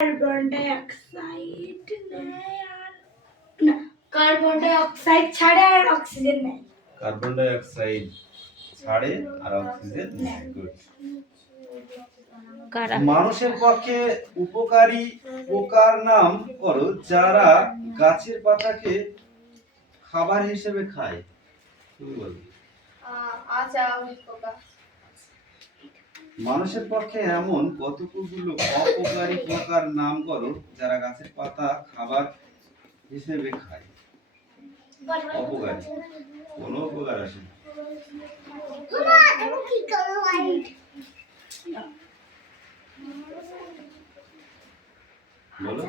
Carbon die oxide নেয় আর না carbon die oxide ছাড়ে আর অক্সিজেন নেয়। কার্বন ডাই অক্সাইড ছাড়ে আর অক্সিজেন নেয়। গুড। মানুষের পক্ষে উপকারী পোকার নাম করো যারা গাছের পাতাকে খাবার হিসেবে খায়। তুমি বলো। মানুষের পক্ষে এমন কতগুলো অপকারী পোকার নাম করো যারা গাছের পাতা খাবার হিসেবে খায়। অপকারী কোনো উপকার আসে না। বলো।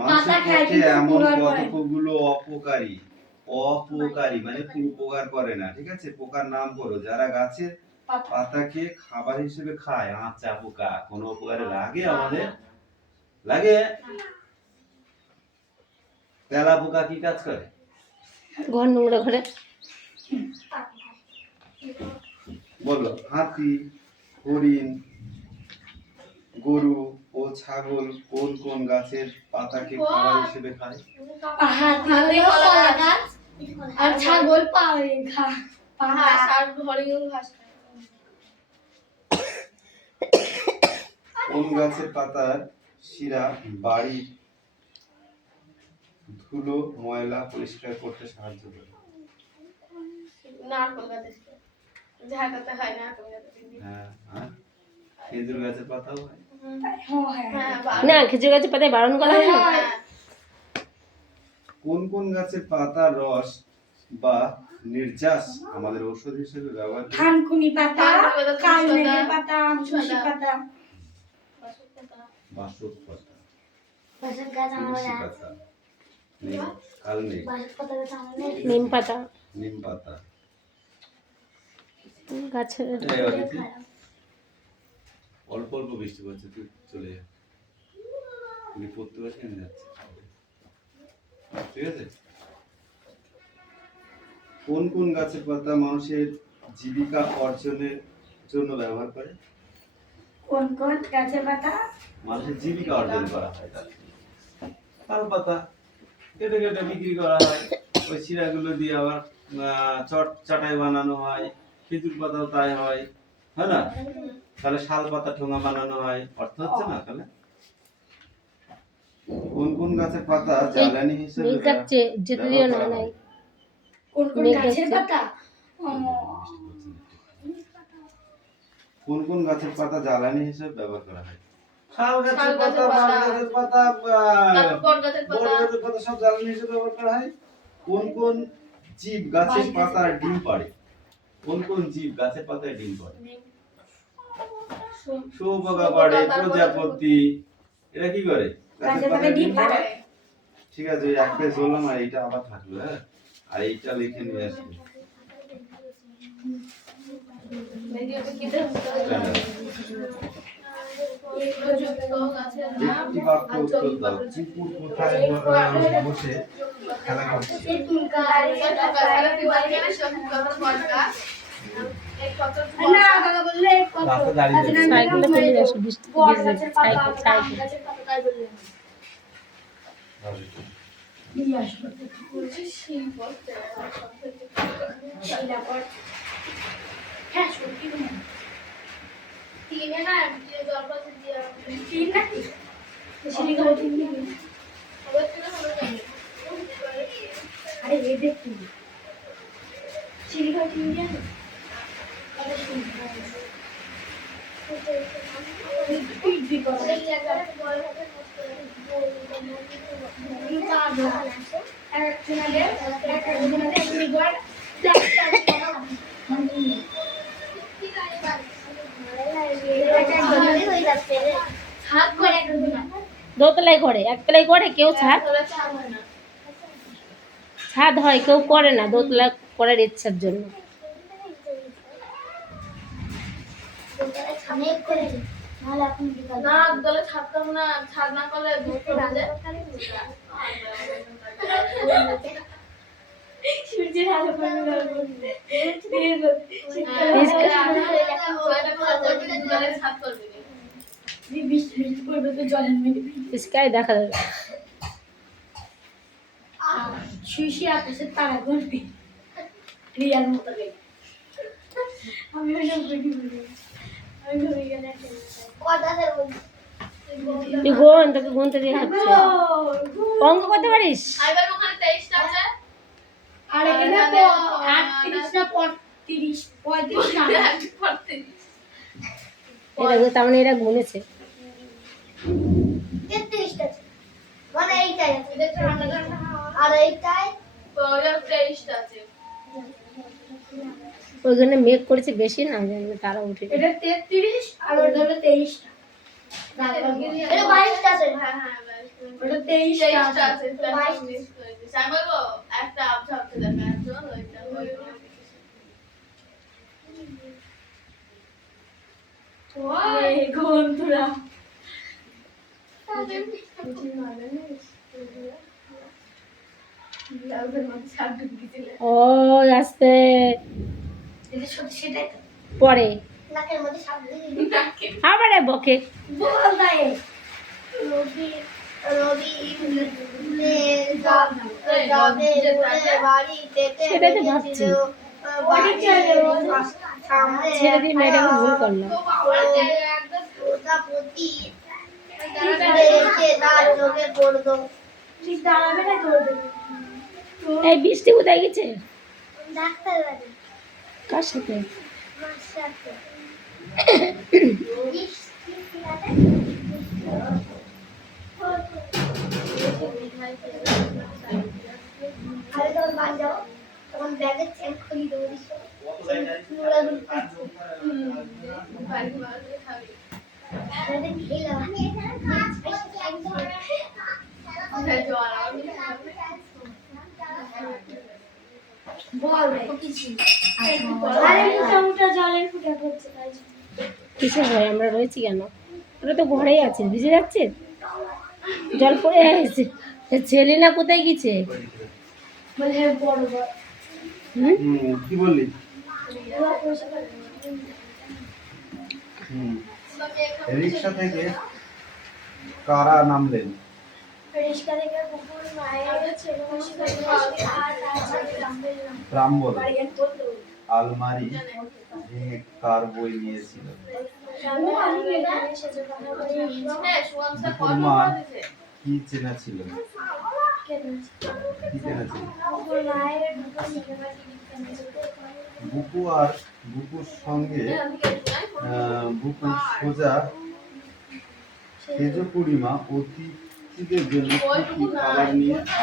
মানুষের পক্ষে এমন কতগুলো অপকারী মানে কোনো উপকার করে না, ঠিক আছে? পোকার নাম করো যারা গাছের পাতাকে খাবার হিসেবে খায়। আচ্ছা, পোকা কোনো উপকারে লাগে আমাদের? লাগে? তেলা পোকা কি কাজ করে? ঘর নোংরা করে। বলো। হাতি, হরিণ, গরু ও ছাগল কোন কোন গাছের পাতাকে খাবার হিসেবে খায়? হাতি কলা গাছ আর ছাগল ঘাস আর হরিণ ঘাস। কোন গাছের পাতার শিরা বাড়ি ধুলো ময়লা পরিষ্কার করতে সাহায্য করে? নারকেল গাছ। ঝাড়াতে হয় নারকেল গাছ। হ্যাঁ, খেজুর গাছের পাতাও হয়। না, খেজুর গাছের পাতায় বারণ করা হয় না। কোন কোন গাছের পাতার রস বা নির্যাস আমাদের ঔষধ হিসেবে ব্যবহার করি? থানকুনি পাতা, কালমেঘের পাতা, তুলসী পাতা, বাসক পাতা, বাসক গাছ তুলসী পাতা, কালমেঘ, নিম পাতা, নিম পাতা। গাছের অল্প অল্প বৃষ্টি পড়ছে, তুই চলে যা। তুমি পড়তে পারছি না, যাচ্ছে। ঠিক আছে। কোন কোন গাছের পাতা মানুষের জীবিকা অর্জনের জন্য ব্যবহার করে? কোন কোন গাছের পাতা মানুষের জীবিকা অর্জন করা হয়? তাল পাতা কেটে কেটে বিক্রি করা হয়, ওই শিরাগুলো দিয়ে আবার চাটাই বানানো হয়। খেজুর পাতাও তাই হয়, হয় না? তাহলে শাল পাতা ঠোঙা বানানো হয়। অর্থ হচ্ছে না? তাহলে কোন কোন গাছের পাতা জ্বালানি হিসেবে যেতে দিও না। নাই কোন কোন গাছের পাতা কোন কোন গাছের পাতা জ্বালানি হিসেবে ব্যবহার করা হয়? শাল গাছের পাতা, বাঁশ গাছের পাতা, বট গাছের পাতা সব জ্বালানি হিসেবে ব্যবহার করা হয়। কোন কোন জীব গাছের পাতার ডিম পাড়ে? কোন কোন জীব গাছের পাতায় ডিম পাড়ে? শুঁয়োপোকা পাড়ে, প্রজাপতি। এরা কি করে? গাছের পাতায় ডিম পাড়ে। ঠিক আছে, এক পেজ বললাম আর এইটা আবার থাকলো। হ্যাঁ, আর এইটা লিখে নিয়ে আসবে। একটি বাক্য উত্তর দাও। কুকুর কোথায় বসে খেলা করছে? দোতলায় করে, একতলায় করে কেউ ছাদ হয়, কেউ করে না দোতলা করার ইচ্ছার জন্য। ছাদ না করলে সূর্য ফ্রিজের আলো বন্ধ করবো বৃষ্টি পড়বে তো জলের মধ্যে স্কাই দেখা যাবে। শুয়ে আকাশের তারা গল্পে রিয়ার মতো লাগে। আমি ওইসব করি বলি আমি ঘুরে গেলে তুই গোন, তোকে গুনতে দিয়ে হচ্ছে। অঙ্ক করতে পারিস? আর এখানে 38 না 35 35 না এটা তার মানে এরা গুনেছে। 33 টা মানে এইটাই আছে আর এইটাই ওইখানে মেঘ করেছে বেশি না, জানবে তারা উঠে। এটা 33 আর ওটা হলো 23 টা এটা 22 টা আছে ওটা 23 টা আছে ওই বন্ধুরা ও আস্তে এটা সত্যি সেটাই তো পরে নাকের মধ্যে সাপ দিয়ে আবারে বকে। বল দাই রবি রবি নে যাবে বাড়িতে সেটাই তো ভাবছি। ছেড়ে দিয়ে মেয়েটাকে ভুল করলাম। প্রজাপতি দেখে তার চোখে পড়লো ঠিক দাঁড়াবে না ধরবে এই বৃষ্টি কোথায় গেছে? ডাক্তার বাড়ি কার সাথে? মার সাথে আরে তখন বাড়ি যাও তখন ব্যাগের চেন খুলি দেবো বল রে কিছু আরে মোটা মোটা জলের ফুটা পড়ছে তাই কিসের ভয় আমরা রয়েছি কেন? ওরা তো ঘরেই আছে, ভিজে যাচ্ছে, জল পড়ে আছে। ছেলে না কোথায় গেছে? বলে হে বড় বড় কি বললি? রিক্সা থেকে কারা নামলেন? রিস্কা থেকে কুকুর মায়ের ছেলে মাসি আর তার সাথে রামবেল নাম ব্রাহ্মণ বাড়িয়ান বলতো আলমারি ভেঙে কার বই নিয়েছিল? রামবেল আমি এখানে সেজে কথা বলি বুকুর মা কি চেনা ছিল? কেন কি চেনা ছিল? কুকুর মায়ের দুটো সিনেমা টিকিট কিনেছিল বুকু আর বুকুর সঙ্গে বুকু সোজা সেজ পূর্ণিমা অতিথিদের জন্য কি কি খাবার নিয়ে আসে?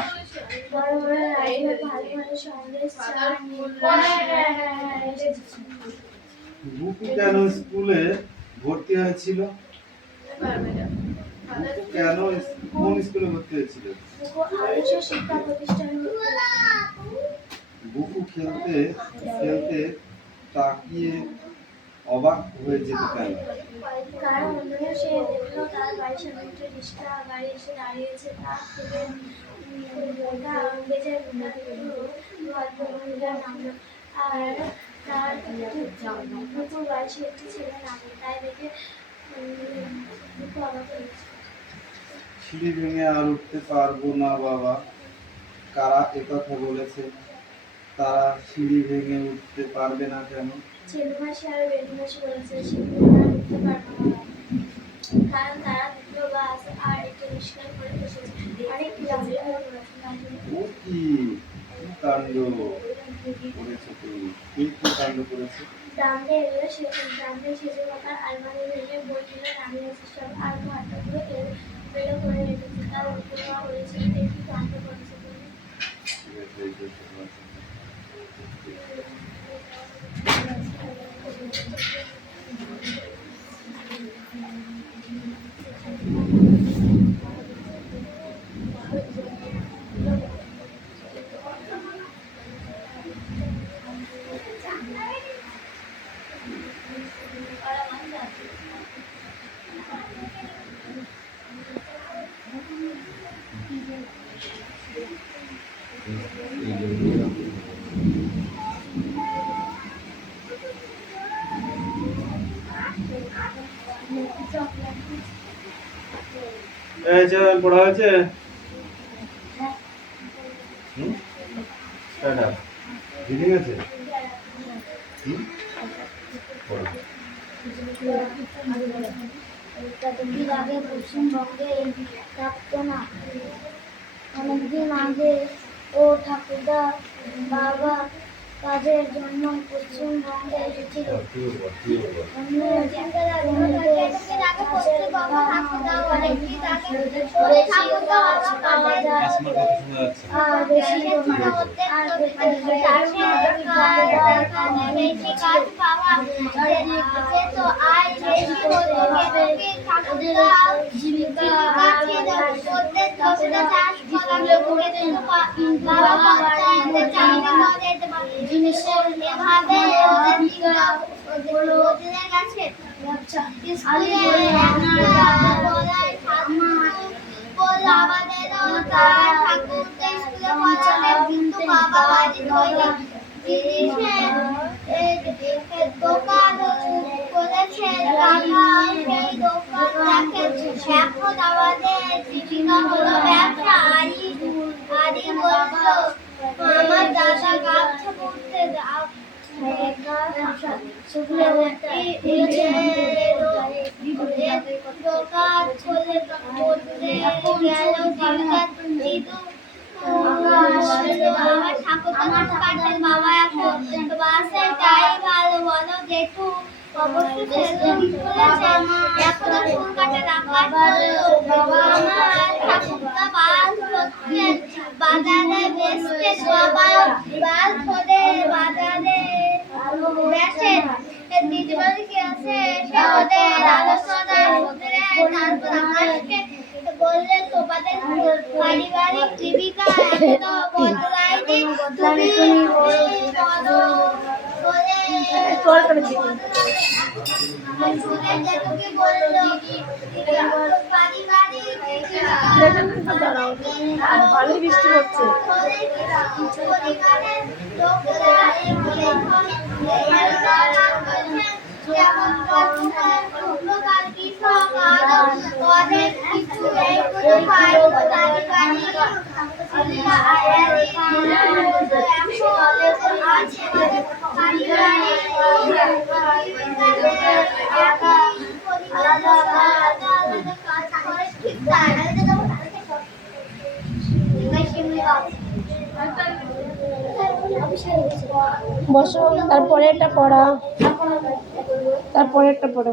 বড় বড় রাইডার ভালো ভালো সন্দেশ চা বুকু কেন স্কুলে ভর্তি হয়েছিল? বুকু কেন কোন স্কুলে ভর্তি হয়েছিল? আদর্শ শিক্ষা প্রতিষ্ঠান বুকু খেলতে খেলতে তাকিয়ে অবাক হয়ে যেত কেন? কারণ অন্যরা সে দেখলো তার বাড়ির সামনে একটা রিক্সা গাড়ি এসে দাঁড়িয়েছে তার থেকে ওটা বেজে ভদ্রমহিলা নামলো আর তার দুটো বয়সী একটি ছেলে নামলো তাই দেখে দুটো অবাক হয়েছে সিঁড়ি ভেঙে আর উঠতে পারবো না বাবা, কারা একথা বলেছে? তারা সিঁড়ি ভেঙে উঠতে পারবে না কেন? ছেলে মাসি আর বেটি মাসি বলেছে শিল্পীরা উঠতে পারবে না কারণ তারা দুটো বাস আর একটা রিক্সা করে বসেছে অনেক লম্বা ও কি কি কাণ্ড করেছো তুমি? কি কি কাণ্ড করেছো? দামে এলো দামে সেজে কথার আলমারি ভেঙে বইগুলো নামিয়েছে সব আর ঘরটাগুলো বেলো করে রেখেছে তার উপরে বলেছে একটু কাণ্ড করেছে এই যে পড়া হয়েছে স্টার্ট আপ রিডিং আছে পড়ো এর আগে পশ্চিমবঙ্গে থাকতো না। অনেকদিন আগে ও ঠাকুরদা বাবা কাজের জন্য পশ্চিমবঙ্গে এসেছিল। জিনিসের এভাবে ওদের কাছে আমাদেরও তার ঠাকুরকে স্কুলে পড়াতে, কিন্তু বাবা বাড়ি জিনিসের দোকান করেছে। টাকা সেই দোকান দেখে এখন আমাদের জীবিকা হলো ব্যবসা। আদি বলল আমার দাদা গাছ পড়তে দোকান খুলে আমার ঠাকুর বাবা এখন বাসে যাই ভালো বলো জেঠু। অবশ্যই এখনো চুল কাটে রাখার আমার ঠাকুরটা বাস হচ্ছে বাজারে বেচতে। বাবা বাস হলে বাজারে বেচে দিদিবাড়ি কি আছে সে ওদের আলোচনা শুনতে। তারপর আকাশকে বললে তোমাদের পারিবারিক জীবিকা এখনো বদলায়নি, তুমি বলো বলে ভালোই বৃষ্টি হচ্ছে। বসো, তারপরে একটা পড়া, তারপরে একটা পড়া।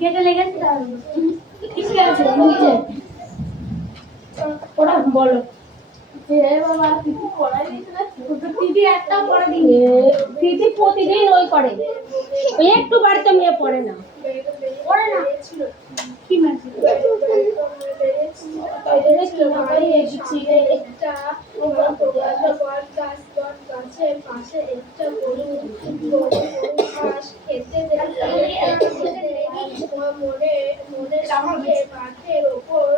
কেটে লেগেছে ঠিক আছে ওরা বলো দিদি একটা পড়া দিন দিদি প্রতিদিন ওই করে, ওই একটু বাড়িতে মেয়ে পড়ে না। পড়ে না কি মাছ একটা গাছের পাশে একটা গরু ঘাস খেতে মনে মনে সঙ্গে মাঠের ওপর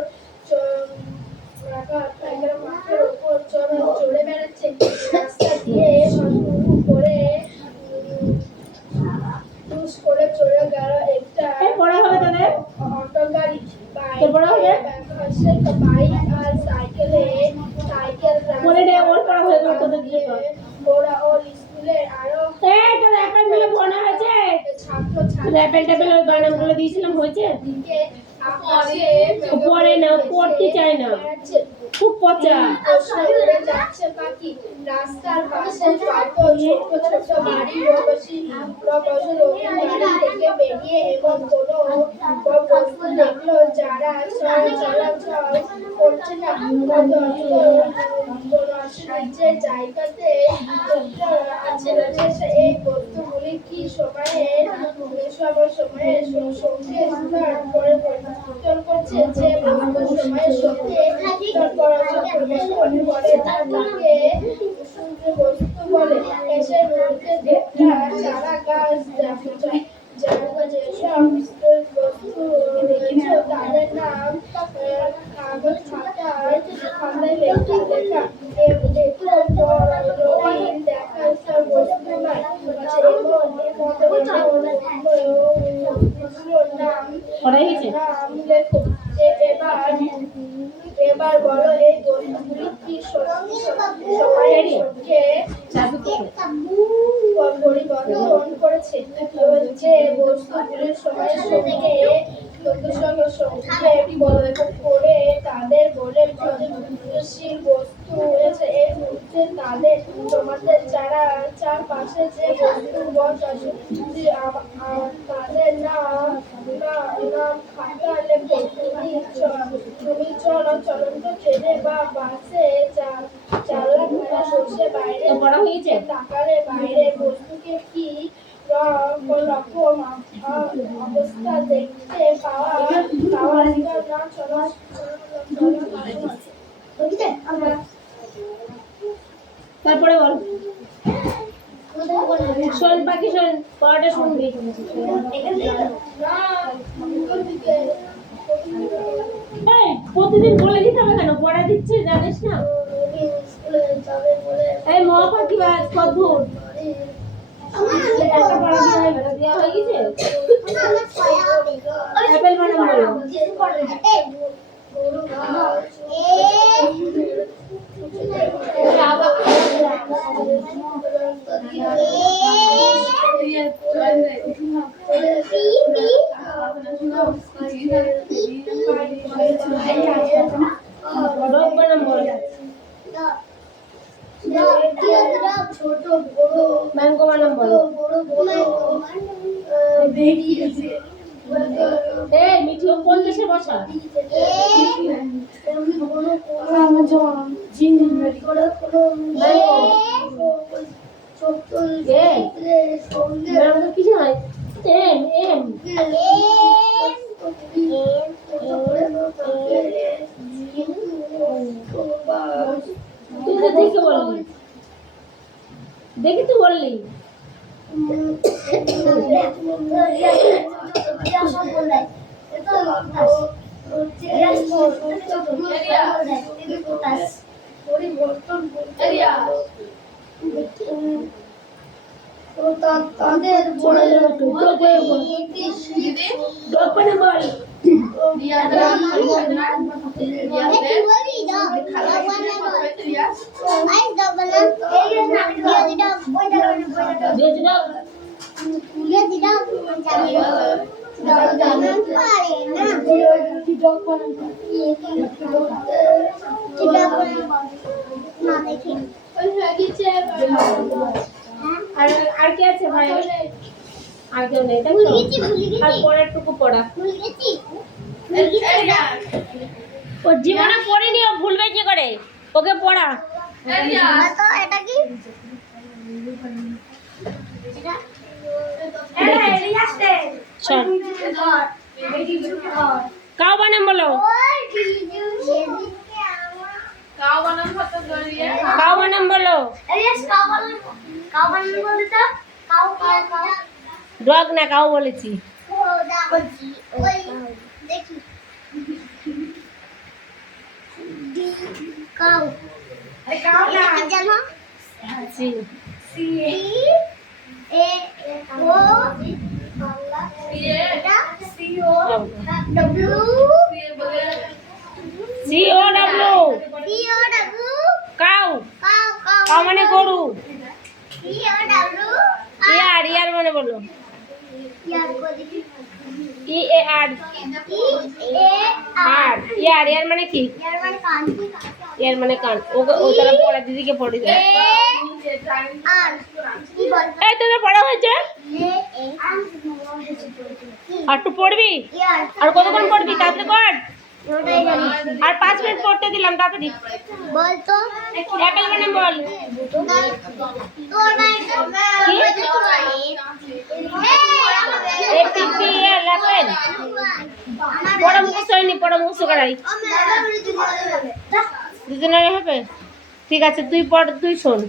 মাঠের ওপর চড়ে বেড়াচ্ছে রাস্তা দিয়ে করে টুস করে চলে গেল একটা পড়া হবে তোদের, অটো গাড়ি তোর পড়া হবে বাইক আর সাইকেল পড়ে রে, ওর পড়া হয়ে গেল তোদের দিয়ে তো। ওরা ওর স্কুলে আরো এই তোর অ্যাপেল মিলে মনে হয়েছে, ছাত্র অ্যাপেল ট্যাপেল ওই বানামগুলো দিয়েছিলাম হয়েছে, ছাত্রীকে আকাশে পড়ে না, পড়তে চায় না, খুব পচা। উড়ে যাচ্ছে পাখি রাস্তার পাশে কত ছোট ছোট বাড়ি রয়েছে বাড়ি থেকে বেরিয়ে এবং কোনো বস্তু দেখলো যারা চলাচল করছে না যে জায়গাতে আছে এই বস্তুগুলি কি সময়ের সঙ্গে করে পরিবর্তন করছে যে বস্তু সময়ের সঙ্গে পরিবর্তন করে তাকে বস্তু বলে এসে নদীতে চারা গাছ যেসব বস্তু রয়েছে তাদের নাম কাগজ খাতায় লেখা দেখা সব বস্তু নয় পড়াই হয়েছে নাম লেখো এবার বলো এই বস্তুগুলি কি সময়ের সঙ্গে পরিবর্তন করেছে যে বস্তুগুলির সময়ের সঙ্গে করে তাদের বলে গতিশীল বস্তু হয়েছে এই মুহূর্তে তাদের তোমাদের যারা চারপাশে যে বস্তু তাদের নাম খাতা লেখো তুমি চলো চলন্ত ট্রেনে বা বাসে চালক বসে বাইরে পড়া হয়েছে তাকালে বাইরে বস্তুকে কি রকম অবস্থা দেখতে পাওয়া না চলো তারপরে বল শোন পাখি শোন, পড়াটা শুনবি। এই, প্রতিদিন বলে দিতে হবে কেন, পড়া দিচ্ছে জানিস না? এই মহাপাখি বাজ কদ্দূর একটা পড়া দেওয়া হয়ে গেছে। অ্যাপেল বানাম বলো। ডগ বানাম বল। ছোট বড় ম্যাঙ্গো বানাম বল। বেরিয়েছে এই মিঠু কোন দেশে বসা? কিছু হয় এম এম তুই তো দেখে বললি, দেখে তো বললি তাদের বলে আর কি আছে ভাই? আর কেউ নেই তাই তো? আর পরের টুকু পড়া ওর জীবনে পড়িনি, ও ভুলবে কি করে? ওকে পড়া। তো এটা কি শোন, কাউ বানাম বলো, কাউ বানাম বলো। ডগ না কাউ বলেছি। জি। COW কাউ, কাউ মানে গরু। ইয়ার, ইয়ার মানে বলো। EAR আর ইয়ার, ইয়ার মানে কি? ইয়ার মানে কান। ওকে ও তারা পড়া, দিদিকে পড়ে দাও। এই তোদের পড়া হয়েছে? আর একটু পড়বি? আর কতক্ষণ পড়বি? তাড়াতাড়ি কর। আর 5 মিনিট পড়তে দিলাম, তাড়াতাড়ি বল তো অ্যাপেল মানে বল। APPL Apple. পড়া মুখস্থ হয়নি, পড়া মুখস্থ করাই। দুজনের হবে? ঠিক আছে, তুই পড়, তুই শোন।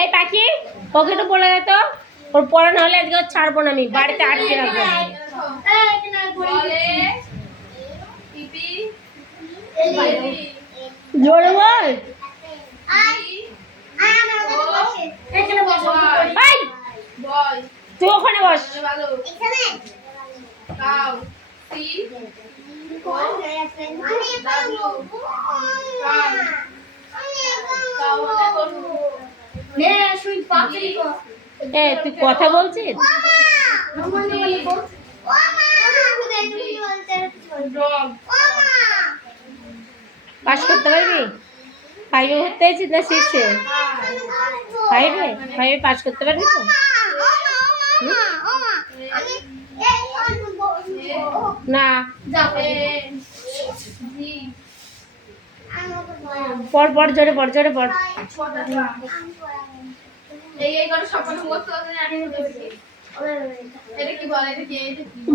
এই পাখি, ওকে তো বলে দে তো, ওর পড়া না হলে আজকে ওর ছাড়বো না, আমি বাড়িতে আটকে রাখবো। জোরে বল। এই, তুই ওখানে বস। তুই কথা বলছিস? পাস করতে পারবি? 5-এ ভর্তি হয়েছিস না 6-এ? 5-এ পাস করতে পারবি তো? না, পড় পড়, জোরে পড়, জোরে পড়।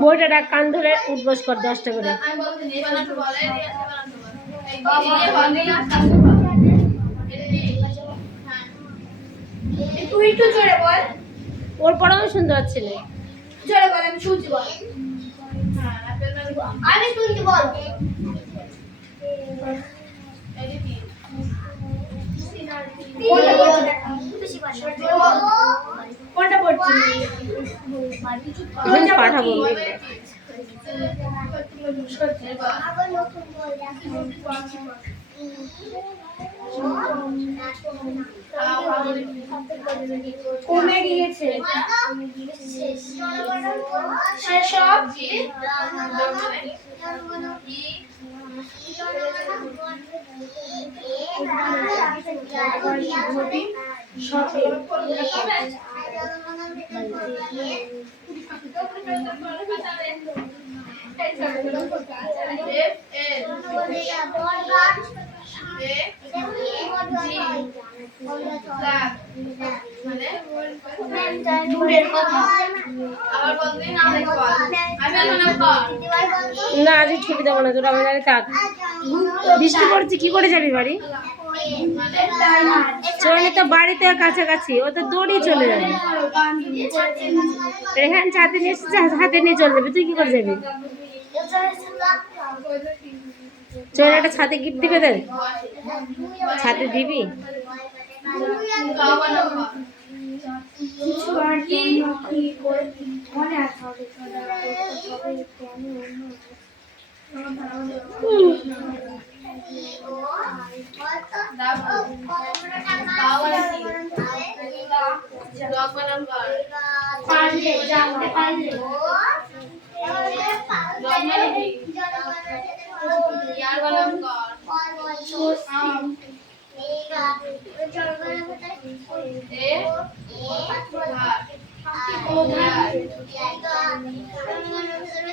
বইটা ডাক, কান ধরে উঠবস কর 10টা করে। তুই একটু জোরে বল। ওর পড়াও শুনতে পাচ্ছি না। জোরে বল, আমি শুনছি বল। আমি শুনছি বল। কোনটা পড়ছিস? পাঠাবো। কমে গিয়েছে সেসব দূরের কথা। না, আজকে ছুটি দেবো না, তোরা আমাদের থাক। বৃষ্টি পড়ছে, কি করে যাবি বাড়ি? চলে তো, বাড়িতে কাছাকাছি, ও তো দৌড়ি চলে যাবে। রেহান ছাতে নিয়ে এসেছে, হাতে নিয়ে চলে যাবে, তুই কি করে যাবি? চল, একটা ছাতে গিফট দিবে তো, ছাতে দিবি?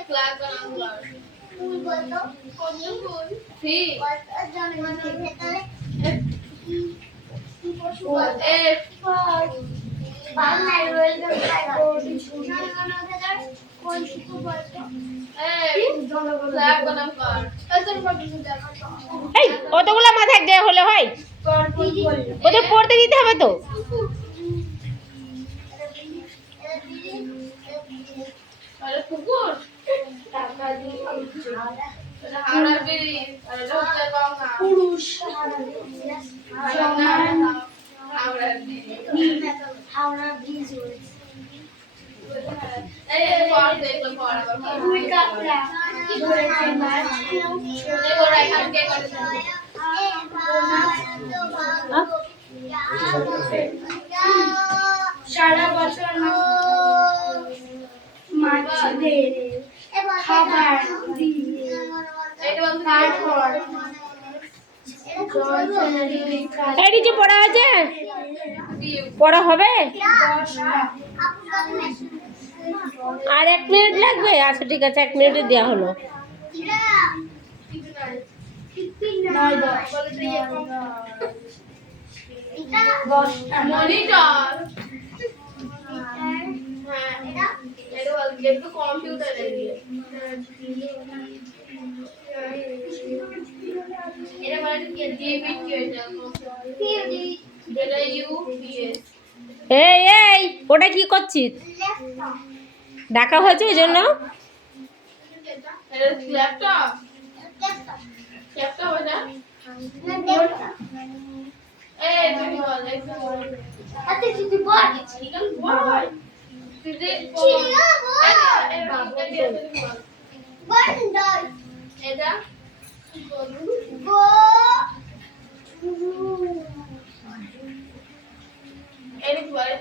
ক্লাস বলতো কত ফুল সি কত জন্মের ভেতরে এফ বাংলায় রয়েছে জনগণের ভেতরে কোন শিশু বলতো এফ ফ্ল্যাগ বানাম কার এত কত দেখো এই অতগুলো মাথায় দেয়া হলে হয়? ওদের পড়তে দিতে হবে তো। আরে কুকুর টাকা দিয়ে এটা হাওড়ার ব্রিজ আর এটা হচ্ছে গঙ্গা পুরুষ হাওড়ার ব্রিজ হাওড়া ব্রিজ রয়েছে এই পর দেখলো পর আবার দুই কাকড়া ধরেছে মাছ ওরা এখান থেকে করে সারা বছর মাছদের খাবার দিয়ে এটা বলতে তারপর এই কিছু পড়া আছে? পড়া হবে? আর 1 মিনিট লাগবে? আচ্ছা ঠিক আছে, 1 মিনিটে দেওয়া হলো। মনিটর হ্যাঁ এটা বলতে একটু কম্পিউটার এরিয়া এটা বলে কি ডেবিট কি এটা এটা ইউপিএস এই এই ওটা কি করছিস? ডাকা হয়েছে ওই জন্য? এটা ল্যাপটপ ল্যাপটপ এটা এই তুমি বল একটু বল ঠিক আছে বল তুই যে এটা এটা কি বলে